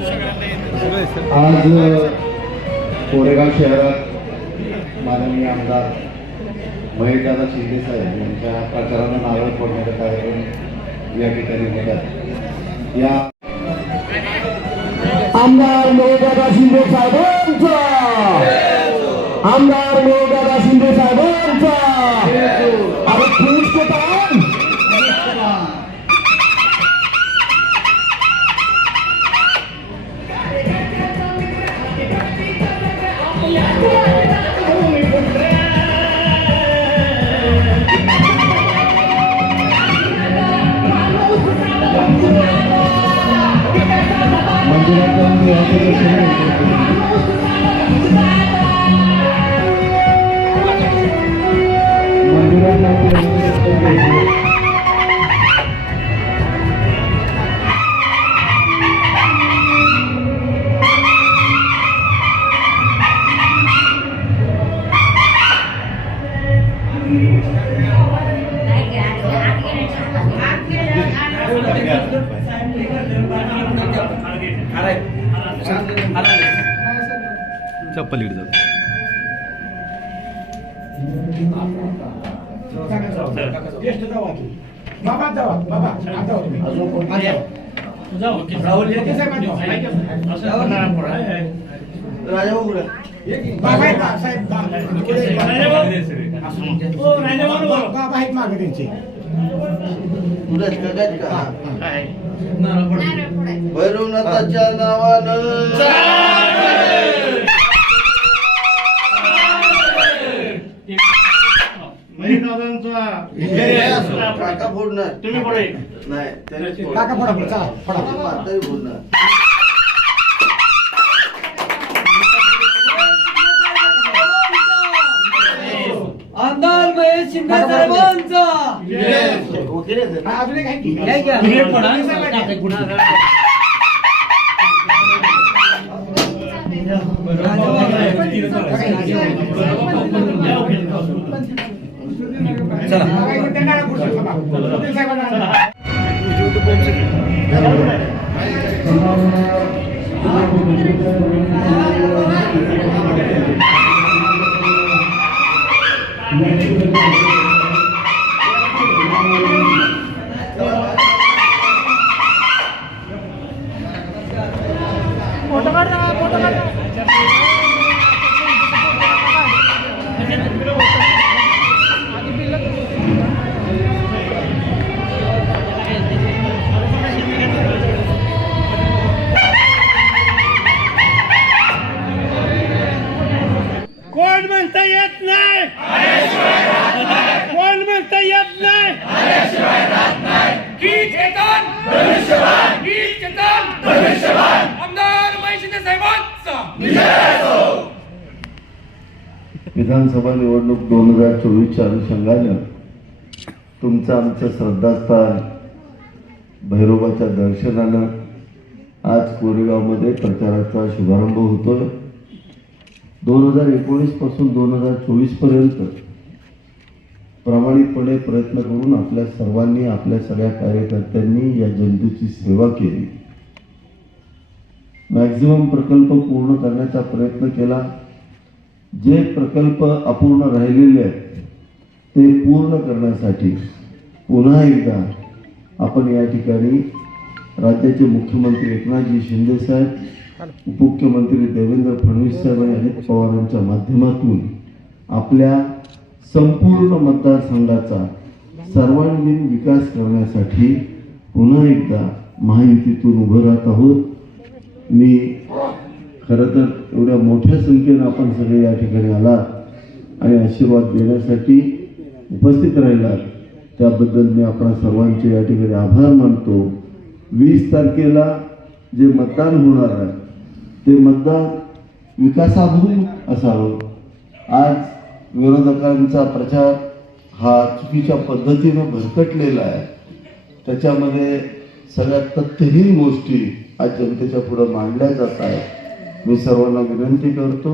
आज कोरेगाव शहरात माननीय आमदार महेशदादा शिंदे साहेब यांच्या प्रचारानं नारळ फोडण्याचा कार्यक्रम या ठिकाणी होतात या आमदार महेशदादा शिंदे साहेबांचा! आमदार चप्पल इकडे जातो. भैरवनाथाच्या नावानं काका फोडणार तुम्ही पुढे नाही त्यानेच काका फोडा पुढे, चला फोडा म्हातारी फोडणार आमदार महेश शिंदे साहेबांचा हा, अजून एक आहे की काय घ्या? बाबा, चला. चेतन. आमदार साहेबांचा. विधानसभा निवडणूक दोन हजार चोवीसच्या अनुषंगानं तुमचं आमचं श्रद्धास्थान भैरोबाच्या दर्शनानं आज कोरेगावमध्ये प्रचाराचा शुभारंभ होतोय. दोन हजार एकोणीसपासून दोन हजार चोवीसपर्यंत प्रामाणिकपणे प्रयत्न करून आपल्या सर्वांनी आपल्या सगळ्या कार्यकर्त्यांनी या जंतूची सेवा केली. मॅक्झिमम प्रकल्प पूर्ण करण्याचा प्रयत्न केला. जे प्रकल्प अपूर्ण राहिलेले आहेत ते पूर्ण करण्यासाठी पुन्हा एकदा आपण या ठिकाणी राज्याचे मुख्यमंत्री एकनाथजी शिंदे साहेब उपमुख्यमंत्री देवेंद्र फडणवीस साहेब आणि अजित पवारांच्या माध्यमातून आपल्या संपूर्ण मतदारसंघाचा सर्वांगीण विकास करण्यासाठी पुन्हा एकदा महायुतीतून उभं राहत आहोत. मी खरं तर एवढ्या मोठ्या संख्येनं आपण सगळे या ठिकाणी आलात आणि आशीर्वाद देण्यासाठी उपस्थित राहिलात. त्याबद्दल मी आपणा सर्वांचे या ठिकाणी आभार मानतो. वीस तारखेला जे मतदान होणार आहे ते मतदान विकासाभिमुख असावं. आज विरोधकांचा प्रचार हा चुकीच्या पद्धतीनं भरकटलेला आहे. त्याच्यामध्ये सगळ्यात तथ्यहीन गोष्टी आज जनतेच्या पुढं मांडल्या जात आहेत. मी सर्वांना विनंती करतो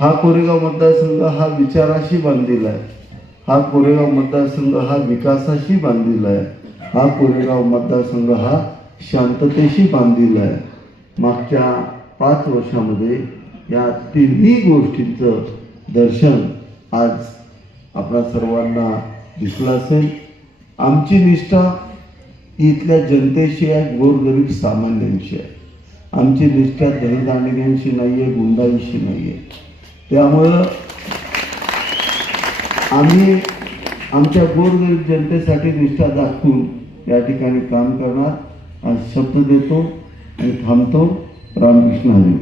हा कोरेगाव मतदारसंघ हा विचाराशी बांधलेला आहे. हा कोरेगाव मतदारसंघ हा विकासाशी बांधलेला आहे. हा कोरेगाव मतदारसंघ हा शांततेशी बांधलेला आहे. मागच्या पाच वर्षामध्ये या तिन्ही गोष्टींचं दर्शन आज आपल्या सर्वांना दिसलं असेल. आमची निष्ठा ही इथल्या जनतेशी आहे गोरगरीब सामान्यांशी आहे. आमची निष्ठा धनदांडग्यांशी नाही आहे गुंडांशी नाही आहे त्यामुळं आम्ही आमच्या गोरगरीब जनतेसाठी निष्ठा दाखवून या ठिकाणी काम करणार. आणि शब्द देतो आणि थांबतो. रामकृष्ण हरी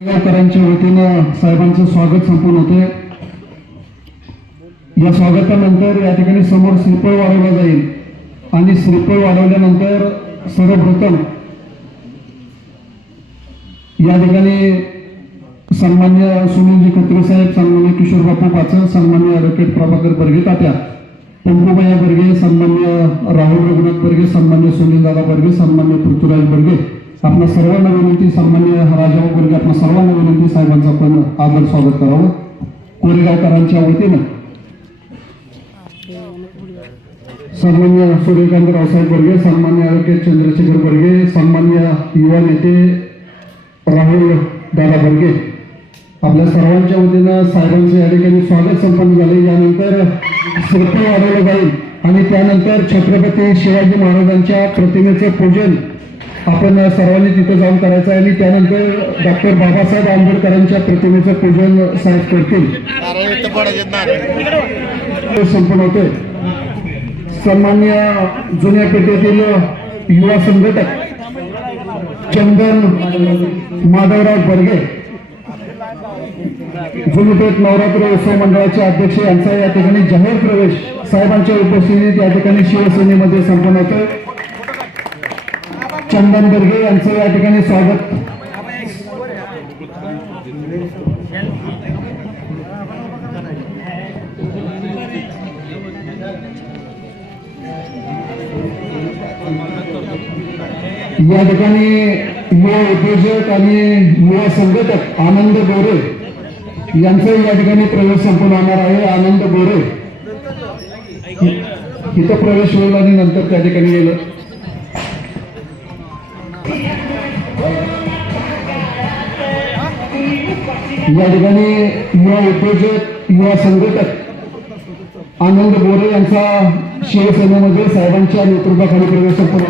करांच्या वतीनं साहेबांचं स्वागत संपून होते या स्वागतानंतर या ठिकाणी समोर श्रीफळ वाढवला जाईल आणि श्रीफळ वाढवल्यानंतर सर्वप्रथम या ठिकाणी सन्मान्य सुनीलजी खत्री साहेब सन्मान्य किशोर बापू पाचन सन्मान्य ॲडव्होकेट प्रभाकर बर्गे तात्या पंकुबाया बर्गे सन्मान्य राहुल रघुनाथ बर्गे सन्मान्य सुनीलदादा बर्गे सन्मान्य पृथ्वीराज बर्गे. आपल्या सर्वांना विनंती सन्मान्य राजाभाऊ बर्गे आपल्या सर्वांना विनंती साहेबांचं आपण आदर स्वागत करावं. कोरेगावकरांच्या वतीनं. सन्मान्य सूर्यकांत रावसाहेब बर्गे सन्मान्य ॲडव्होकेट चंद्रशेखर बर्गे सन्मान्य युवा नेते राहुल दादा बर्गे आपल्या सर्वांच्या वतीनं साहेबांचं या ठिकाणी स्वागत संपन्न झाले. यानंतर श्रीफळ वाढवलं जाईल आणि त्यानंतर छत्रपती शिवाजी महाराजांच्या प्रतिमेचं पूजन आपण सर्वांनी तिथं जाऊन करायचं आहे आणि त्यानंतर डॉक्टर बाबासाहेब आंबेडकरांच्या प्रतिमेचं पूजन साहेब करतील. संपन्न होते सन्मान्य जुन्या पेठेतील युवा संघटक चंदन माधवराव बर्गे जुनपेठ नवरात्र उत्सव मंडळाचे अध्यक्ष यांचा या ठिकाणी जाहीर प्रवेश साहेबांच्या उपस्थितीत या ठिकाणी शिवसेनेमध्ये संपन्न होतोय. चंदन बर्गे यांचं या ठिकाणी स्वागत. या ठिकाणी युवा उद्योजक आणि युवा संघटक आनंद गोरे यांचं या ठिकाणी प्रवेश संपून होणार आहे. आनंद गोरे. इथं प्रवेश होईल आणि नंतर त्या ठिकाणी गेलं या ठिकाणी युवा उद्योजक युवा संघटक आनंद बोरे यांचा शिवसेनेमध्ये साहेबांच्या नेतृत्वाखाली प्रवेश संपून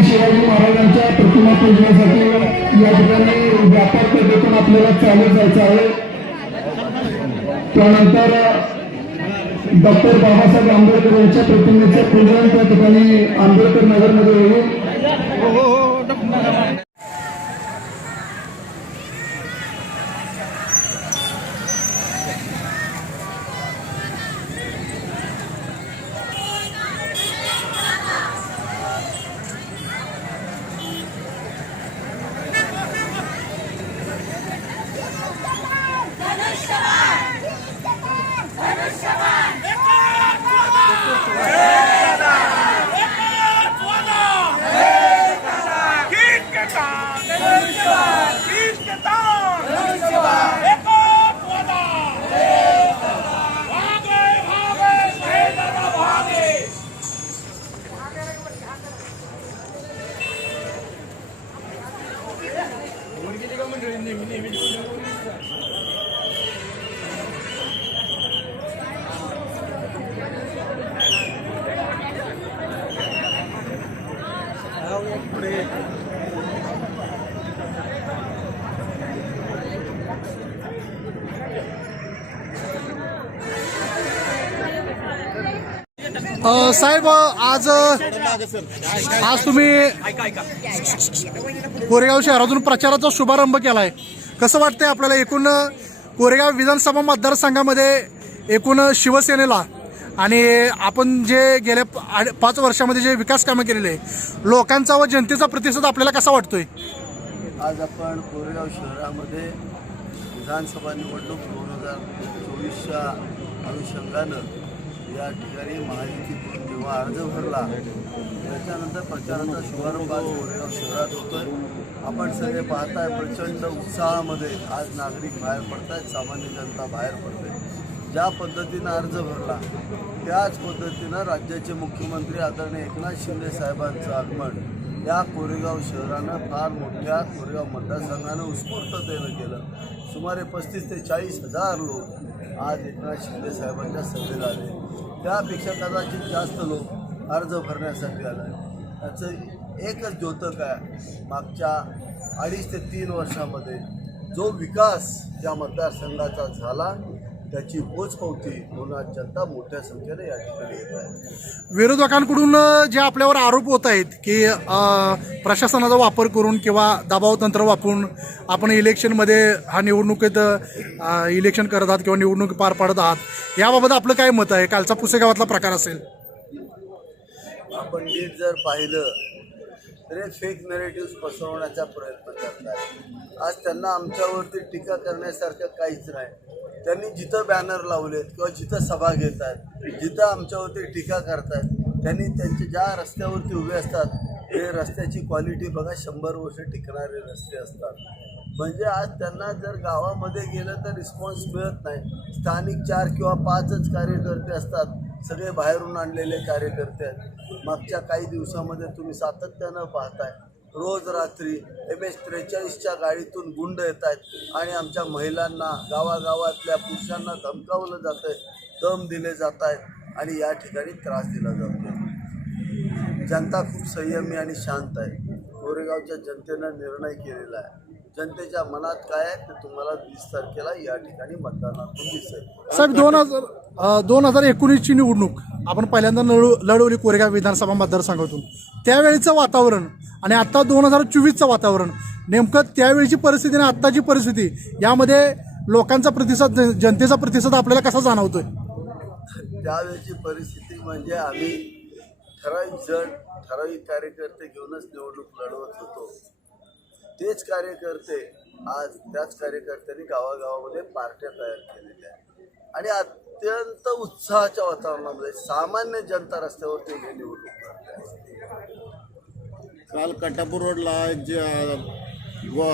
छत्रपती शिवाजी महाराजांच्या प्रतिमा पूजनासाठी या ठिकाणी व्यापार पद्धतून आपल्याला चालू जायचं आहे. त्यानंतर डॉक्टर बाबासाहेब आंबेडकर यांच्या प्रतिमेचं पूजन त्या ठिकाणी आंबेडकर नगरमध्ये होईल. Önce önüne bineyim. साहेब आज आज तुम्ही कोरेगाव शहरातून प्रचाराचा शुभारंभ केलाय. कसं वाटतंय आपल्याला एकूण कोरेगाव विधानसभा मतदारसंघामध्ये एकूण शिवसेनेला आणि आपण जे गेल्या पाच वर्षामध्ये जे विकास कामं केलेले आहे लोकांचा व जनतेचा प्रतिसाद आपल्याला कसा वाटतोय? आज आपण कोरेगाव शहरामध्ये विधानसभा निवडणूक दोन हजार चोवीसच्या अनुषंगानं या ठिकाणी महायुतीतून जेव्हा अर्ज भरला त्याच्यानंतर प्रचाराचा शुभारंभ आज कोरेगाव शहरात होतोय. आपण सगळे पाहताय प्रचंड उत्साहामध्ये आज नागरिक बाहेर पडतायत सामान्य जनता बाहेर पडते. ज्या पद्धतीनं अर्ज भरला त्याच पद्धतीनं राज्याचे मुख्यमंत्री आदरणीय एकनाथ शिंदे साहेबांचं आगमन या कोरेगाव शहरानं फार मोठ्या कोरेगाव मतदारसंघानं उत्स्फूर्ततेनं केलं. सुमारे पस्तीस ते चाळीस हजार लोक आज एकनाथ शिंदे साहेबांच्या सभेला आले. त्यापेक्षा कदाचित जास्त लोक अर्ज भरण्यासाठी आले त्याचं एकच द्योतक आहे मागच्या अडीच ते तीन वर्षामध्ये जो विकास त्या मतदारसंघाचा झाला त्याची पोचपावती होणार जनता मोठ्या संख्येने या ठिकाणी येत आहे. विरोधकांकडून जे आपल्यावर आरोप होत आहेत की प्रशासनाचा वापर करून किंवा दबाव तंत्र वापरून आपण इलेक्शनमध्ये हा निवडणुकीत इलेक्शन करत आहात किंवा निवडणूक पार पाडत आहात याबाबत आपलं काय मत आहे? कालचा पुसेगावातला प्रकार असेल. आपण नीट जर पाहिलं तर हे फेक नेरेटिव्ह पसरवण्याचा प्रयत्न करतात आज त्यांना आमच्यावरती टीका करण्यासारखं काहीच नाही. त्यांनी जिथं बॅनर लावलेत किंवा जिथं सभा घेत आहेत जिथं आमच्यावरती टीका करतात त्यांनी त्यांचे ज्या रस्त्यावरती उभे असतात ते रस्त्याची क्वालिटी बघा शंभर वर्ष टिकणारे रस्ते असतात. म्हणजे आज त्यांना जर गावामध्ये गेलं तर रिस्पॉन्स मिळत नाही. स्थानिक चार किंवा पाचच कार्यकर्ते असतात. सगळे बाहेरून आणलेले कार्यकर्ते आहेत. मागच्या काही दिवसामध्ये तुम्ही सातत्यानं पाहताय. रोज रात्री एम एस त्रेचाळीसच्या गाडीतून गुंड येत आहेत आणि आमच्या महिलांना गावागावातल्या पुरुषांना धमकावलं जात आहे दम दिले जात आहेत आणि या ठिकाणी त्रास दिला जातो. जनता खूप संयमी आणि शांत आहे. कोरेगावच्या जनतेनं निर्णय केलेला आहे. जनतेच्या मनात काय आहे ते तुम्हाला वीस तारखेला या ठिकाणी मतदानातून दिसेल. साहेब दोन हजार दोन हजार एकोणीसची निवडणूक आपण पहिल्यांदा लढू लढवली कोरेगाव विधानसभा मतदारसंघातून. त्यावेळीचं वातावरण आणि आत्ता दोन हजार चोवीसचं वातावरण नेमकं त्यावेळीची परिस्थिती आणि आत्ताची परिस्थिती यामध्ये लोकांचा प्रतिसाद जनतेचा प्रतिसाद आपल्याला कसा जाणवतोय? त्यावेळेची परिस्थिती म्हणजे आम्ही ठराविक जण ठराविक कार्यकर्ते घेऊनच निवडणूक लढवत होतो. तेच कार्यकर्ते आज त्याच कार्यकर्त्यांनी गावागावामध्ये पार्ट्या तयार केलेल्या आहेत. आणि अत्यंत उत्साहाच्या वातावरणामध्ये सामान्य जनता रस्त्यावरती हे निवडणूक. काल कटापूर रोडला एक जे गो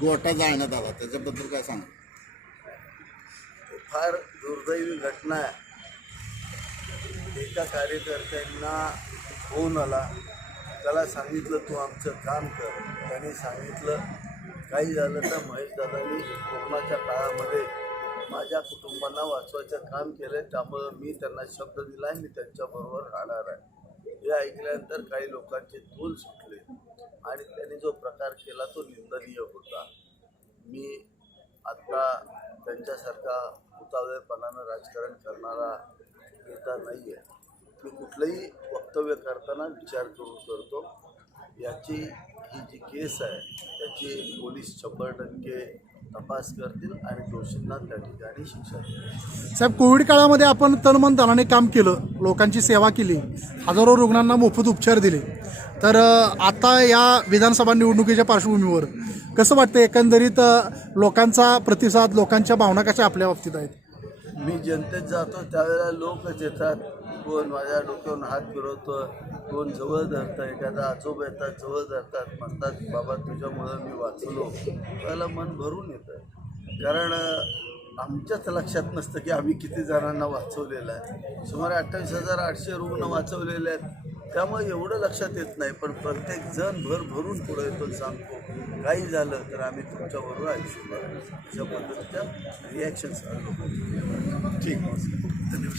गोटा जाळण्यात आला. त्याच्याबद्दल काय सांग? फार दुर्दैवी घटना आहे. एका कार्यकर्त्यांना फोन आला. त्याला सांगितलं तू आमचं काम कर. त्याने सांगितलं काही झालं तर महेश दादांनी कोरोनाच्या काळामध्ये माझ्या कुटुंबांना वाचवायचं काम केलं त्यामुळं मी त्यांना शब्द दिला आहे मी त्यांच्याबरोबर राहणार आहे. हे ऐकल्यानंतर काही लोकांचे तोल सुटले आणि त्यांनी जो प्रकार केला तो निंदनीय होता. मी आत्ता त्यांच्यासारखा उतावळेपणानं राजकारण करणारा नेता नाही आहे मी कुठलंही वक्तव्य करताना विचार करून करतो. याची ही जी केस आहे त्याची पोलीस शंभर टक्के तपास करतील आणि दोषींना त्या ठिकाणी शिक्षा देतील. साहेब कोविड काळामध्ये आपण तनमन धनाने काम केलं लोकांची सेवा केली हजारो रुग्णांना मोफत उपचार दिले. तर आता या विधानसभा निवडणुकीच्या पार्श्वभूमीवर कसं वाटतं एकंदरीत लोकांचा प्रतिसाद लोकांच्या भावना कशा आपल्या बाबतीत आहेत? मी जनतेत जातो त्यावेळेला लोकच येतात. कोण माझ्या डोक्यावरून हात फिरवतो कोण जवळ धरतं एखादा आजोबा येतात जवळ धरतात म्हणतात बाबा तुझ्यामुळं मी वाचलो. त्याला मन भरून येतं कारण आमच्याच लक्षात नसतं की आम्ही किती जणांना वाचवलेलं आहे. सुमारे अठ्ठावीस हजार आठशे रुग्ण वाचवलेले आहेत. त्यामुळे एवढं लक्षात येत नाही पण प्रत्येक जण भर भरून पुढे येतो सांगतो काही झालं तर आम्ही तुमच्याबरोबर आयुष्य अशा पद्धतीच्या रिॲक्शन्स धन्यवाद.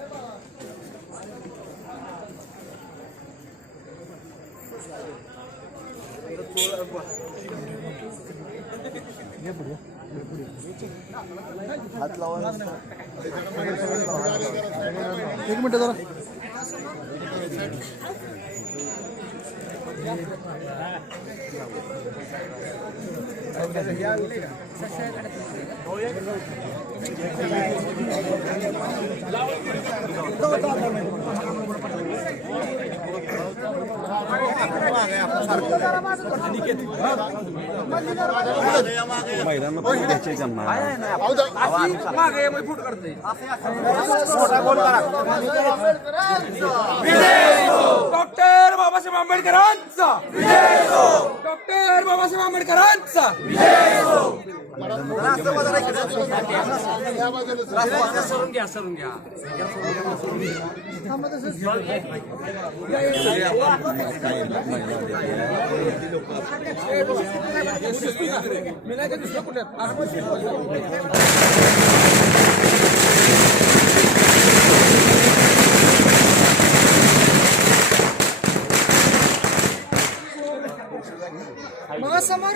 हात लावा एक मिनिट जरा मैदान द्यायचे त्यांना डॉक्टर बाबासाहेब आंबेडकरांचा. डॉक्टर बाबासाहेब आंबेडकरांचा सरून घ्या सरून घ्या मी नाही का दिसलं कुठे मग समोर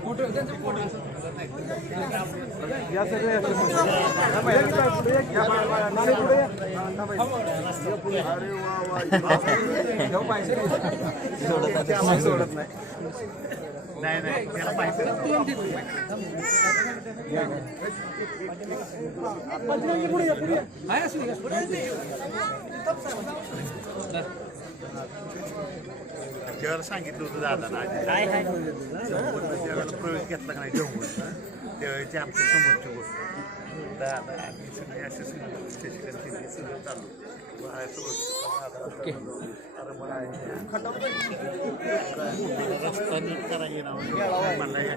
फोटो या सगळे सोडत नाही नाही. त्यावर सांगितलं होतं दादाला काय प्रवेश घेतला का नाही जम्मूत त्यावेळेची आमच्या समोरची गोष्ट दादा आम्ही सगळे असे सगळं चालू रस्ता नीट करा येणार मला